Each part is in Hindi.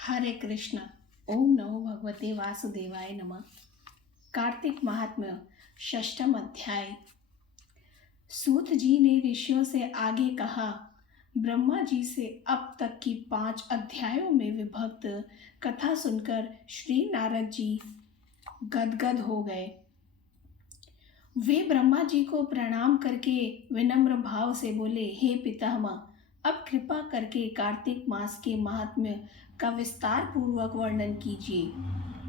हरे कृष्ण। ओम नमो भगवते वासुदेवाय नमः। कार्तिक महात्म्य षष्ठम अध्याय। सूत जी ने ऋषियों से आगे कहा, ब्रह्मा जी से अब तक की 5 अध्यायों में विभक्त कथा सुनकर श्री नारद जी गदगद हो गए। वे ब्रह्मा जी को प्रणाम करके विनम्र भाव से बोले, हे पितामह, अब कृपा करके कार्तिक मास के महात्म्य का विस्तार पूर्वक वर्णन कीजिए।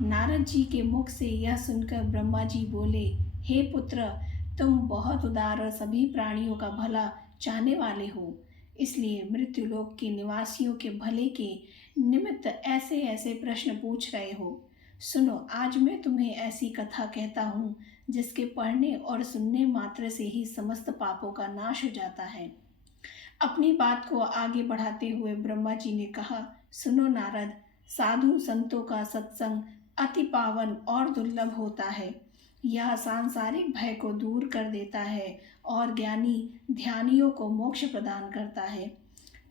नारद जी के मुख से यह सुनकर ब्रह्मा जी बोले, हे पुत्र, तुम बहुत उदार और सभी प्राणियों का भला चाहने वाले हो, इसलिए मृत्युलोक के निवासियों के भले के निमित्त ऐसे ऐसे प्रश्न पूछ रहे हो। सुनो, आज मैं तुम्हें ऐसी कथा कहता हूँ जिसके पढ़ने और सुनने मात्र से ही समस्त पापों का नाश हो जाता है। अपनी बात को आगे बढ़ाते हुए ब्रह्मा जी ने कहा, सुनो नारद, साधु संतों का सत्संग अति पावन और दुर्लभ होता है। यह सांसारिक भय को दूर कर देता है और ज्ञानी ध्यानियों को मोक्ष प्रदान करता है।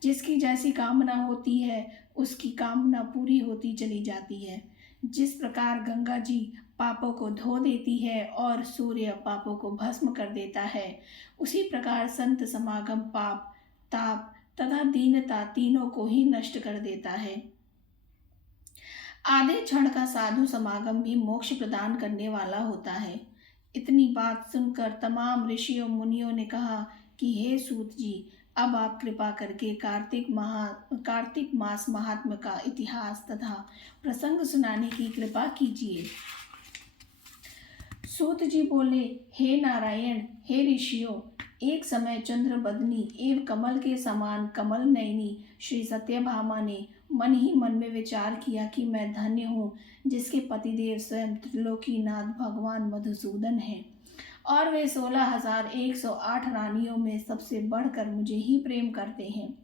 जिसकी जैसी कामना होती है उसकी कामना पूरी होती चली जाती है। जिस प्रकार गंगा जी पापों को धो देती है और सूर्य पापों को भस्म कर देता है, उसी प्रकार संत समागम पाप, ताप तथा दीनता तीनों को ही नष्ट कर देता है। आधे क्षण का साधु समागम भी मोक्ष प्रदान करने वाला होता है। इतनी बात सुनकर तमाम ऋषियों मुनियों ने कहा कि हे सूत जी, अब आप कृपा करके कार्तिक मास महात्म्य का इतिहास तथा प्रसंग सुनाने की कृपा कीजिए। सूत जी बोले, हे नारायण, हे ऋषियों, एक समय चंद्र बदनी एवं कमल के समान कमल नयनी श्री सत्यभामा ने मन ही मन में विचार किया कि मैं धन्य हूँ जिसके पतिदेव स्वयं त्रिलोकीनाथ भगवान मधुसूदन हैं और वे 16,108 रानियों में सबसे बढ़कर मुझे ही प्रेम करते हैं।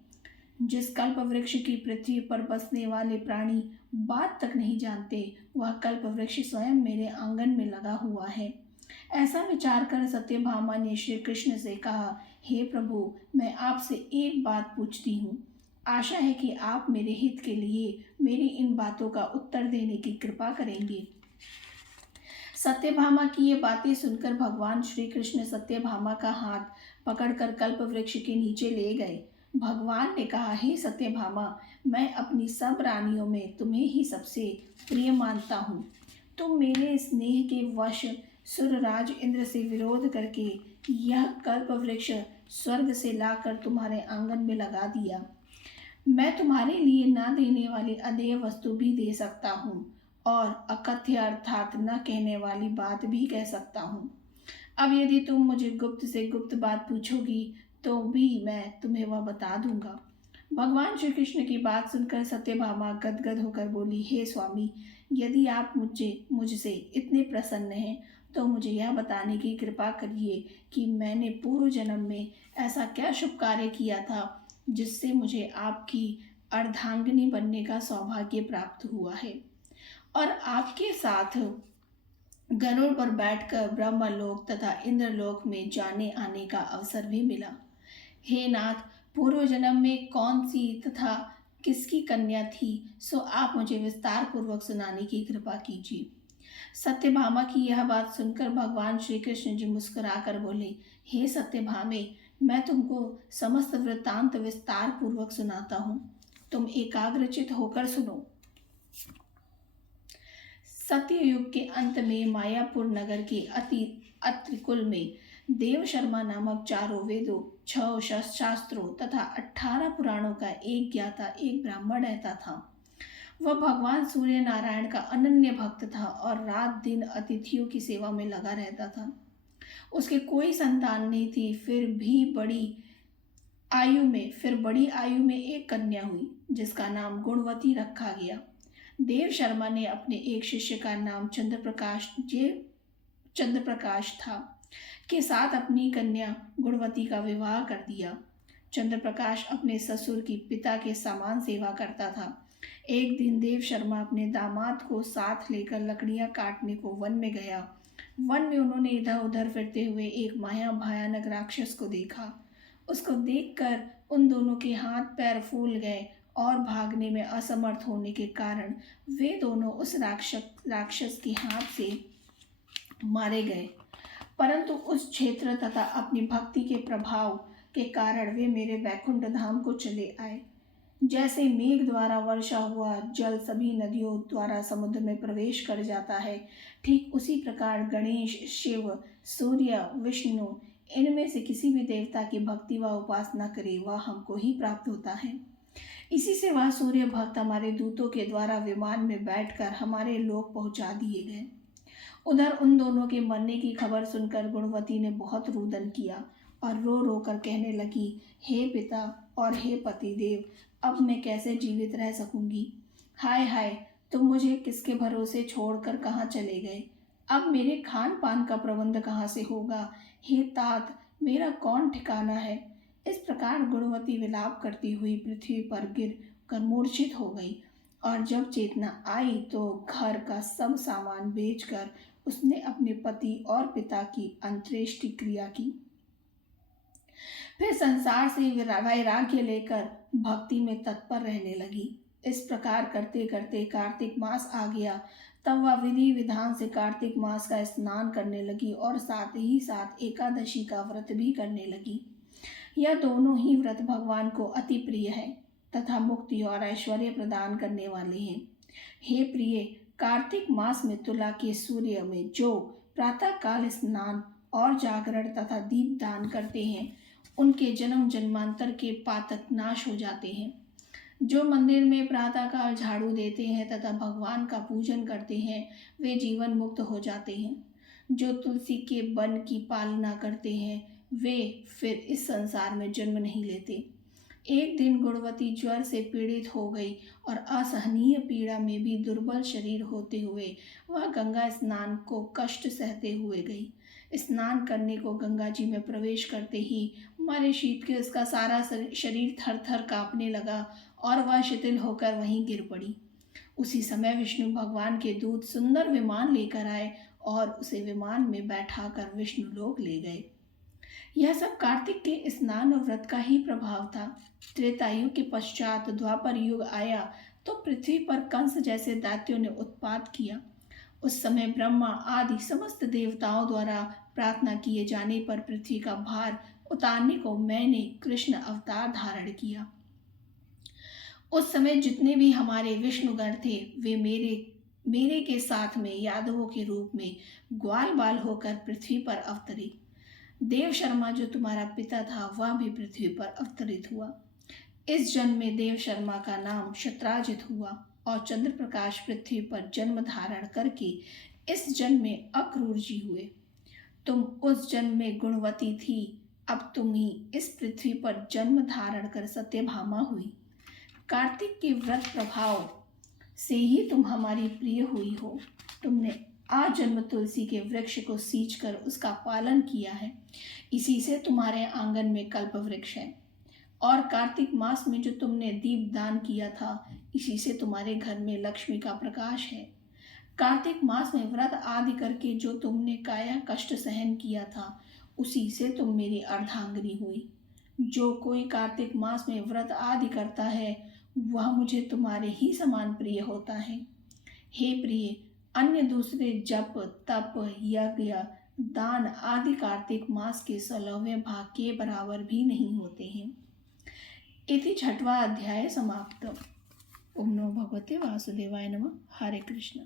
जिस कल्प वृक्ष की पृथ्वी पर बसने वाले प्राणी बात तक नहीं जानते, वह कल्प वृक्ष स्वयं मेरे आंगन में लगा हुआ है। ऐसा विचार कर सत्यभामा ने श्री कृष्ण से कहा, हे प्रभु, मैं आपसे एक बात पूछती हूँ। आशा है कि आप मेरे हित के लिए मेरी इन बातों का उत्तर देने की कृपा करेंगे। सत्यभामा की ये बातें सुनकर भगवान श्री कृष्ण सत्यभामा का हाथ पकड़कर कल्प वृक्ष के नीचे ले गए। भगवान ने कहा, हे सत्यभामा, मैं अपनी सब रानियों में तुम्हें ही सबसे प्रिय मानता हूँ। तुम मेरे स्नेह के वश सुरराज इंद्र से विरोध करके यह कल्प वृक्ष स्वर्ग से लाकर तुम्हारे आंगन में लगा दिया। मैं तुम्हारे लिए न देने वाली अदेय वस्तु भी दे सकता हूँ और अकथ्य अर्थात न कहने वाली बात भी कह सकता हूँ। अब यदि तुम मुझे गुप्त से गुप्त बात पूछोगी तो भी मैं तुम्हें वह बता दूंगा। भगवान श्री कृष्ण की बात सुनकर सत्यभामा गदगद होकर बोली, हे स्वामी, यदि आप मुझसे इतने प्रसन्न हैं तो मुझे यह बताने की कृपा करिए कि मैंने पूर्व जन्म में ऐसा क्या शुभ कार्य किया था जिससे मुझे आपकी अर्धांगिनी बनने का सौभाग्य प्राप्त हुआ है और आपके साथ गरुड़ पर बैठकर ब्रह्मलोक तथा इंद्रलोक में जाने आने का अवसर भी मिला। हे नाथ, पूर्व जन्म में कौन सी तथा किसकी कन्या थी, सो आप मुझे विस्तार पूर्वक सुनाने की कृपा कीजिए। सत्यभामा की यह बात सुनकर भगवान श्री कृष्ण जी मुस्कुराकर बोले, हे सत्यभामे, मैं तुमको समस्त वृत्तांत विस्तार पूर्वक सुनाता हूँ, तुम एकाग्रचित होकर सुनो। सत्ययुग के अंत में मायापुर नगर के अत्रिकुल में देव शर्मा नामक 4 वेदों, 6 शास्त्रों तथा 18 पुराणों का एक ज्ञाता एक ब्राह्मण रहता था। वह भगवान सूर्य नारायण का अनन्य भक्त था और रात दिन अतिथियों की सेवा में लगा रहता था। उसके कोई संतान नहीं थी, फिर बड़ी आयु में एक कन्या हुई जिसका नाम गुणवती रखा गया। देव शर्मा ने अपने एक शिष्य का नाम चंद्रप्रकाश था के साथ अपनी कन्या गुणवती का विवाह कर दिया। चंद्रप्रकाश अपने ससुर की पिता के समान सेवा करता था। एक दिन देव शर्मा अपने दामाद को साथ लेकर लकड़ियां काटने को वन में गया। वन में उन्होंने इधर उधर फिरते हुए एक भयानक राक्षस को देखा। उसको देखकर उन दोनों के हाथ पैर फूल गए और भागने में असमर्थ होने के कारण वे दोनों उस राक्षस के हाथ से मारे गए। परंतु उस क्षेत्र तथा अपनी भक्ति के प्रभाव के कारण वे मेरे वैकुंठ धाम को चले आए। जैसे मेघ द्वारा वर्षा हुआ जल सभी नदियों द्वारा समुद्र में प्रवेश कर जाता है, ठीक उसी प्रकार गणेश, शिव, सूर्य, विष्णु, इनमें से किसी भी देवता की भक्ति व उपासना करे वह हमको ही प्राप्त होता है। इसी से वह सूर्य भक्त हमारे दूतों के द्वारा विमान में बैठकर हमारे लोक पहुंचा दिए गए। उधर उन दोनों के मरने की खबर सुनकर गुणवती ने बहुत रुदन किया और रो रो कर कहने लगी, हे पिता और हे पतिदेव, अब मैं कैसे जीवित रह सकूंगी। हाय हाय, तुम मुझे किसके भरोसे छोड़कर कहाँ चले गए। अब मेरे खान पान का प्रबंध कहाँ से होगा। हे तात, मेरा कौन ठिकाना है। इस प्रकार गुणवती विलाप करती हुई पृथ्वी पर गिर कर मूर्छित हो गई और जब चेतना आई तो घर का सब सामान बेचकर उसने अपने पति और पिता की अंत्येष्टि क्रिया की। फिर संसार से वैराग्य लेकर भक्ति में तत्पर रहने लगी। इस प्रकार करते करते कार्तिक मास आ गया। तब वह विधि विधान से कार्तिक मास का स्नान करने लगी और साथ ही साथ एकादशी का व्रत भी करने लगी। यह दोनों ही व्रत भगवान को अति प्रिय है तथा मुक्ति और ऐश्वर्य प्रदान करने वाले हैं। हे प्रिय, कार्तिक मास में तुला के सूर्य में जो प्रातः काल स्नान और जागरण तथा दीप दान करते हैं, उनके जन्म जन्मांतर के पातक नाश हो जाते हैं। जो मंदिर में प्रातःकाल झाड़ू देते हैं तथा भगवान का पूजन करते हैं, वे जीवन मुक्त हो जाते हैं। जो तुलसी के वन की पालना करते हैं, वे फिर इस संसार में जन्म नहीं लेते। एक दिन गुणवती ज्वर से पीड़ित हो गई और असहनीय पीड़ा में भी दुर्बल शरीर होते हुए वह गंगा स्नान को कष्ट सहते हुए गई। स्नान करने को गंगा जी में प्रवेश करते ही मारे शीत के उसका सारा शरीर थर थर कांपने लगा और वह शिथिल होकर वहीं गिर पड़ी। उसी समय विष्णु भगवान के दूत सुंदर विमान लेकर आए और उसे विमान में बैठाकर विष्णु लोक ले गए। यह सब कार्तिक के स्नान और व्रत का ही प्रभाव था। त्रेतायुग के पश्चात द्वापर युग आया तो पृथ्वी पर कंस जैसे दैत्यों ने उत्पात किया। उस समय ब्रह्मा आदि समस्त देवताओं द्वारा प्रार्थना किए जाने पर पृथ्वी का भार उतारने को मैंने कृष्ण अवतार धारण किया। उस समय जितने भी हमारे विष्णुगण थे वे मेरे के साथ में यादवों के रूप में ग्वाल बाल होकर पृथ्वी पर अवतरे। देव शर्मा जो तुम्हारा पिता था वह भी पृथ्वी पर अवतरित हुआ। इस जन्म में देव शर्मा का नाम शत्राजित हुआ और चंद्र प्रकाश पृथ्वी पर जन्म धारण करके इस जन्म में अक्रूर जी हुए। तुम उस जन्म में गुणवती थी, अब तुम ही इस पृथ्वी पर जन्म धारण कर सत्यभामा हुई। कार्तिक के व्रत प्रभाव से ही तुम हमारी प्रिय हुई हो। तुमने आजन्म तुलसी के वृक्ष को सींचकर उसका पालन किया है, इसी से तुम्हारे आंगन में कल्प वृक्ष है। और कार्तिक मास में जो तुमने दीप दान किया था, इसी से तुम्हारे घर में लक्ष्मी का प्रकाश है। कार्तिक मास में व्रत आदि करके जो तुमने काया कष्ट सहन किया था, उसी से तुम मेरी अर्धांगिनी हुई। जो कोई कार्तिक मास में व्रत आदि करता है वह मुझे तुम्हारे ही समान प्रिय होता है। हे प्रिय, अन्य दूसरे जप तप यज्ञ दान आदि कार्तिक मास के 16वें भाग के बराबर भी नहीं होते हैं। इति 6वां अध्याय समाप्त। ओम नमो भगवते वासुदेवाय नमः। हरे कृष्ण।